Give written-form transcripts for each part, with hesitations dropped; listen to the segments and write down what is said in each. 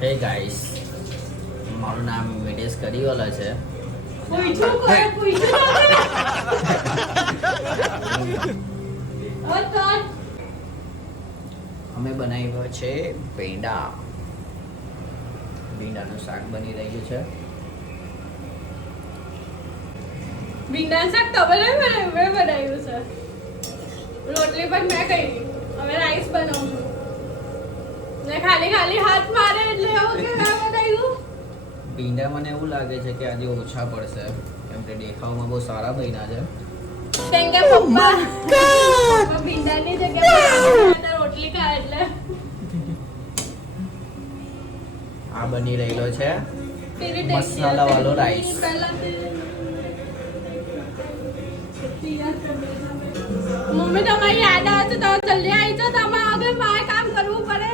હે ગાઈસ, મારું નામ વિદેશ કડીવાલા છે. અમે બનાવ્યો છે ભીંડાનું શાક બની રહ્યું છે. ભીંડાનું શાક તો બનાવ્યું છે. રોટલી પણ મેં કરી. હવે રાઈસ બનાવું છું. ને ખાલી હાથ મારે એટલે એવું કે મેં બનાવ્યું. ભીંડા મને એવું લાગે છે કે આજે ઓછા પડશે, કેમ કે દેખાવમાં બહુ સારા ભીંડા છે. કેમ કે પપ્પા ભીંડાની જગ્યાએ રોટલી ખાય એટલે આ બની રહેલો છે મસાલા વાળો રાઈસ. મમ્મી તમારી યાદ આવે તો જલ્દી આવી જાઓ. તમે આગળ મારે કામ કરવું પડે.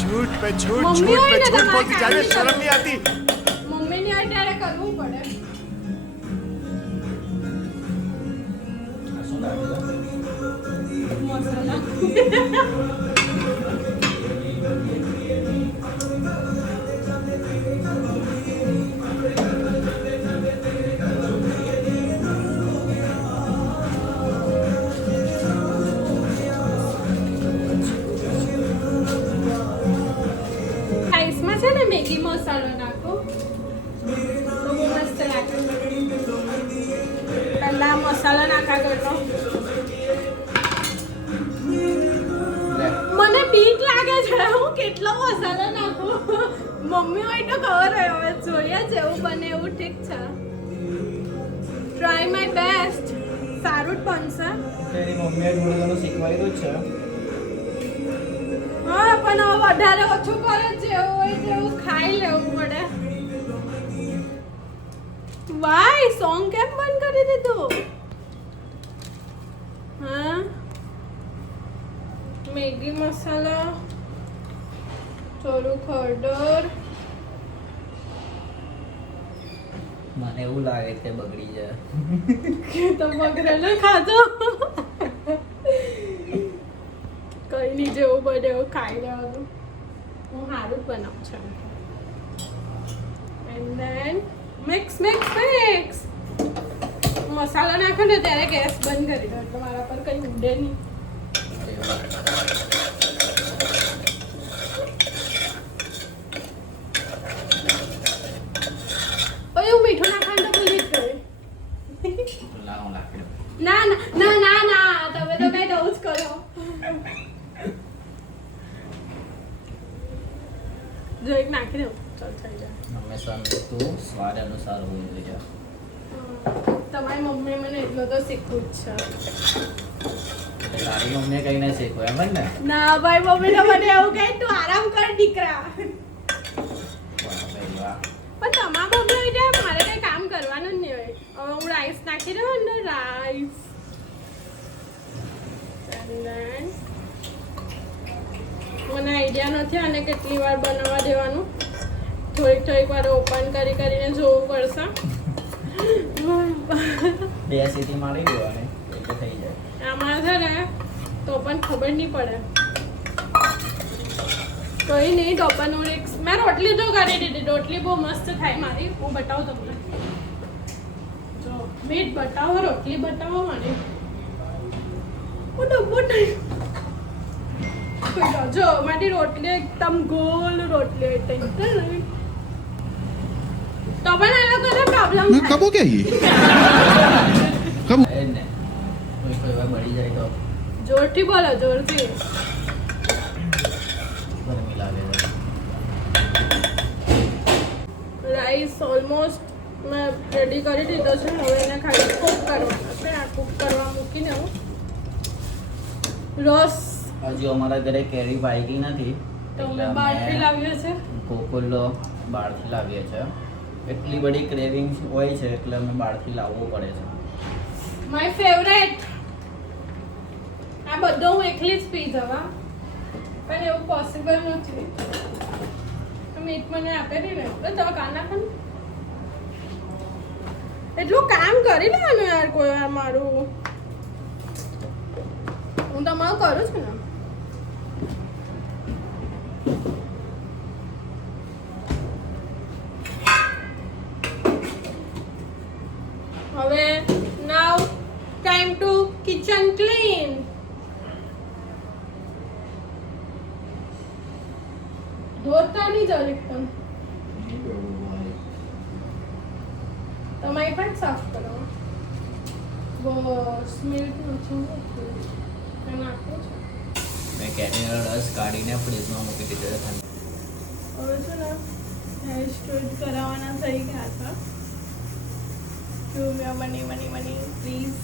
झूठ पे झूठ बोलती जाने शर्म नहीं आती. મમ્મી ની અત્યારે કરવું પડે. શું લાગે છે? મસાલા રાઈસમાં છે ને મેગી મસાલો નાખો તો બહુ મસ્ત લાગે. પહેલા મસાલો નાખા કરતો. મને બીક લાગે છે હું કેટલો મસાલો નાખું. મમ્મી હોય તો ખબર હોય. હવે જોઈએ જેવું બને એવું ઠીક છે. Try my best. સારું જ બનશે. તેની મમ્મીએ થોડું ઘણું શીખવાડ્યું જ છે. હા પણ હવે વધારે ઓછું કરે. જેવું હોય તેવું ખાઈ લેવું પડે. વાય સોંગ કેમ બંધ કરી દીધું? હા મેગી મસાલા, થોડું હળદર. મને એવું લાગે કે બગડી જાય. તો બગડેલો ખાધો. કઈ નહીં જેવું બને એવું ખાઈ લેવાનું. હું સારું જ બનાવું છું. એન્ડ ધેન મિક્સ મસાલો નાખો ને ત્યારે ગેસ બંધ કરી દો એટલે મારા પર કઈ ઉડે નહીં. ઓય હું મીઠું નાખવાનું તો ભૂલી જ ગઈ. લાવું નાખી દઉં. ના તમે તો કઈ દઉં જ કરો. જો એક નાખી દઉં ચાલ થઈ જાય. હંમેશા તું સ્વાદ અનુસાર હોવું જોઈએ. તમારી મમ્મી મને એટલો તો શીખવું જ છે. એટલે તારી મમ્મીએ કઈ ના શીખવું એમ જ ને? ના ભાઈ મમ્મી તો મને એવું કહે તું આરામ કર દીકરા. વાહ ભાઈ વાહ. પણ તમારા મમ્મી હોય ત્યાં મારે કઈ કામ કરવાનું જ નહીં હોય. હવે હું રાઈસ નાખી દઉં ને રાઈસ. મને આઈડિયા નથી આને કેટલી વાર બનાવવા દેવાનું. થોડીક વાર ઓપન કરીને જોવું પડશે. 2 સીટી મારી દેવાની એટલે થઈ જાય. આમાં છે ને તો પણ ખબર નહીં પડે. કઈ નહીં તો પણ મેં રોટલી તો કરી દીધી. રોટલી બહુ મસ્ત થાય મારી. હું બતાવું તમને. જો મીઠ બતાવો, રોટલી બતાવો મારી. હું ડબ્બો નહીં. જો મારી રોટલી એકદમ ગોલ રોટલી હતી. તો પણ આ લોકોને પ્રોબ્લેમ થાય. कब हो गया ये कब એ જ ને કોઈ વાર બળી જાય તો જોરથી બોલો જોરથી. ગરમી લાગે છે. રાઈસ ઓલમોસ્ટ મેં રેડી કરી દીધો છે. હવે એને ખાલી કૂક કરવાનો છે. આ કૂક કરવા મૂકીને હું રસ હજુ અમારા ઘરે કેરી પાકી નથી તો મેં બહારથી લાવ્યો છે. કોકોલો બહારથી લાવીએ છીએ. એટલી બધી ક્રેવિંગ્સ હોય છે એટલે અમે બહારથી લાવવું પડે છે. My favourite. આ બધો હું એકલી જ પી જવા પણ એવું પોસિબલ નથી. મીઠ મને આપેલી ને એટલે તમે કાન નાખો. એટલું કામ કરી લેવાનું યાર કોઈ વાર મારું. હું તમારું કરું છું ને. ધોતા નહીં જરીક પણ તમારી પણ સાફ કરો બસ મિનિટ નથી નાખવું છે મેં કેરીનો રસ કાઢીને ફ્રીજમાં મૂકી દીધો છે ઠંડો. હવે છે ને હેર સ્ટ્રેટ કરાવવાના થઈ ગયા હતા બની પ્લીઝ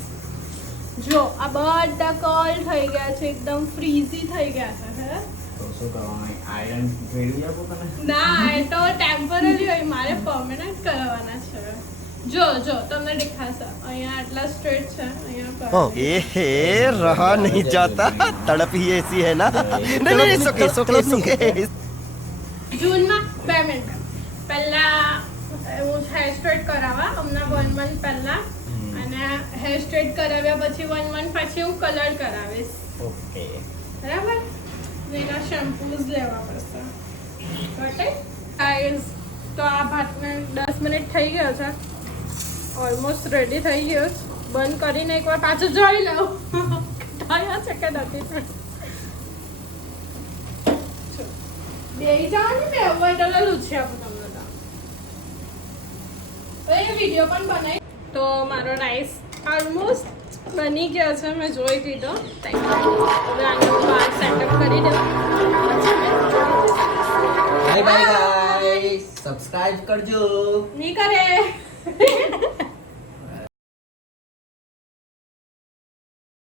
જો આ બધા કર્લ થઈ ગયા છે એકદમ ફ્રીઝી થઈ ગયા છે હે તો શું કરવાનું આયરન ફેરવી આપો તને ના એ તો ટેમ્પરરી હોય મારે પરમેનન્ટ કરાવવાના છે જો જો તમને દેખાશે અહીંયા આટલા સ્ટ્રેટ છે અહીંયા ओ ये रहा नहीं जाता तड़प ही ऐसी है ना नहीं नहीं सुके सुके सुके જૂનમાં 2 મિનિટ પહેલા હું હેર સ્ટ્રેટ કરાવવા હમણાં 1 મંથ પહેલા અને હેર સ્ટ્રેટ કરાવ્યા પછી 1 મંથ પછી હું કલર કરાવીશ ઓકે બરાબર એના શેમ્પૂઝ લેવા પડશે ઓકે ગાઈઝ તો આ ભાતને 10 મિનિટ થઈ ગયો છે ઓલમોસ્ટ રેડી થઈ ગયો છે બંધ કરીને એકવાર પાછું જોઈ લઉં થયા છે કે નથી બે જવાની મેં અવાજ ડલેલું છે આપું તમને તો એ વિડીયો પણ બનાવી તો મારો રાઈસ ઓલમોસ્ટ બની ગયો છે મેં જોઈ લીધો હવે આને હું બહાર સેટઅપ કરી દઉં બાય બાય ગાઈસ સબસ્ક્રાઇબ કરજો નહીં કરે